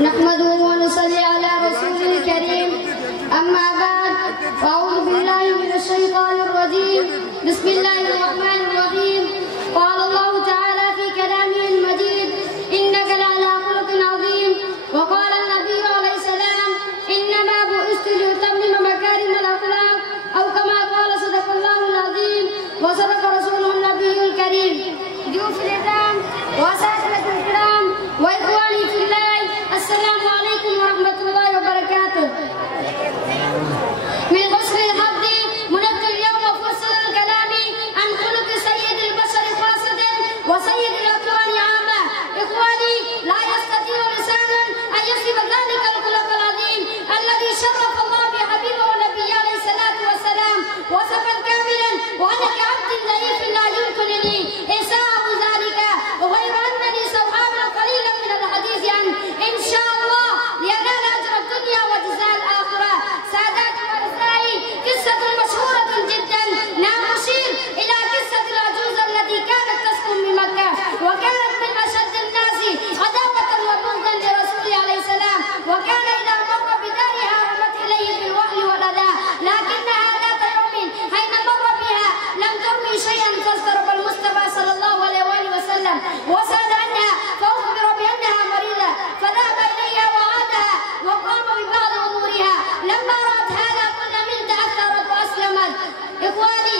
نحمده ونصلي على رسوله الكريم. أما بعد، فأعوذ بالله من الشيطان الرجيم. بسم الله الرحمن الرحيم. قال الله تعالى في كلامه المجيد: إنك لعلى خلق عظيم. وقال النبي عليه السلام: إنما بعثت لأتمم مكارم الأخلاق، أو كما قال: صدق الله العظيم وصدق رسوله النبي الكريم. ضيوف الإكرام وأساتذة الكرام وإخواني في الله، السلام عليكم ورحمة الله وبركاته. من حسن الحظ منبت اليوم فرصة الكلام عن خلق سيد البشر خاصة وسيد الأكوان عامة. إخواني، لا يستطيع لسان أن يصف ذلك الخلق العظيم الذي شرف الله بحبيبه ونبيه عليه الصلاة والسلام وصفا كاملا، وأنا كعبد ضعيف لا يمكنني إنساء ذلك، غير أنني سأحاول قليلا من الحديث عنه إن شاء الله لينال أجر الدنيا وجزاء الآخرة. ساداتي ونسائي، قصة مشهورة جدا. نعم، نشير إلى قصة العجوز التي كانت تسكن بمكة، وكانت من أشد الناس عداوة وبغضا لرسوله عليه السلام، وكان إذا مر بدارها رمت إليه بالوهن والأذى، لكنها ذات يوم حين مر بها لم ترمي شيئا، فاسترب المصطفى صلى الله عليه وآله وسلم وسأل عنها، فأخبر بأنها مريضة، فذهب إليها وعادها وقام ببعض أمورها. لما رأت هذا كل من تأثرت وأسلمت. إخواني،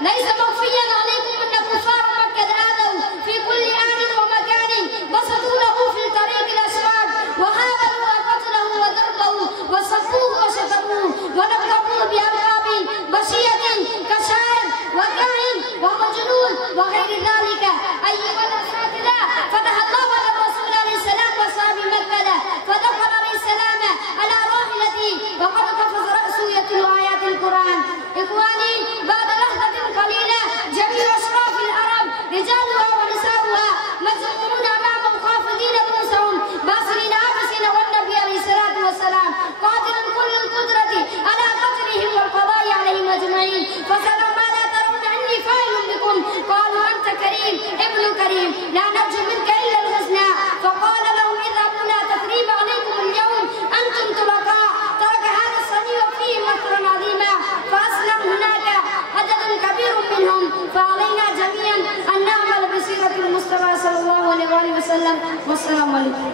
ليس مخفيا عليكم أن كفار مكة آذوا في كل آن ومكان، بسطوا له في طريق الأسواق، وحاولوا قتله وضربه وصفوه وشتموه ونكبوه بألقاب بشية كشاعر وكاهن ومجنون وغير ذلك. أيها الأساتذة، فتح الله على الرسول عليه السلام وأصحاب مكة، فدخل عليه السلام على راحلته وقد قفز رأسه يتلو آيات القرآن. إخواني، بعد لحظة قليلة جميع أشراف العرب رجالها ونساؤها مزمومون أمامه خافضين رؤوسهم باسلين عابسين، والنبي عليه الصلاة والسلام قادر كل القدرة على قتلهم والقضاء عليهم أجمعين. فسألوا: ماذا ترون أني فاعل بكم؟ قالوا: أنت كريم ابن كريم، لا نرجو منك إلا الحسنى. فقال لهم: اذهبوا، لا تثريب عليكم اليوم، أنتم طلقاء. ترك هذا الصنيع فيه مكرا عظيما، فأسلم هناك عدد كبير منهم. فعلينا جميعا أن نعمل بسيرة المصطفى صلى الله عليه وآله وسلم. والسلام عليكم.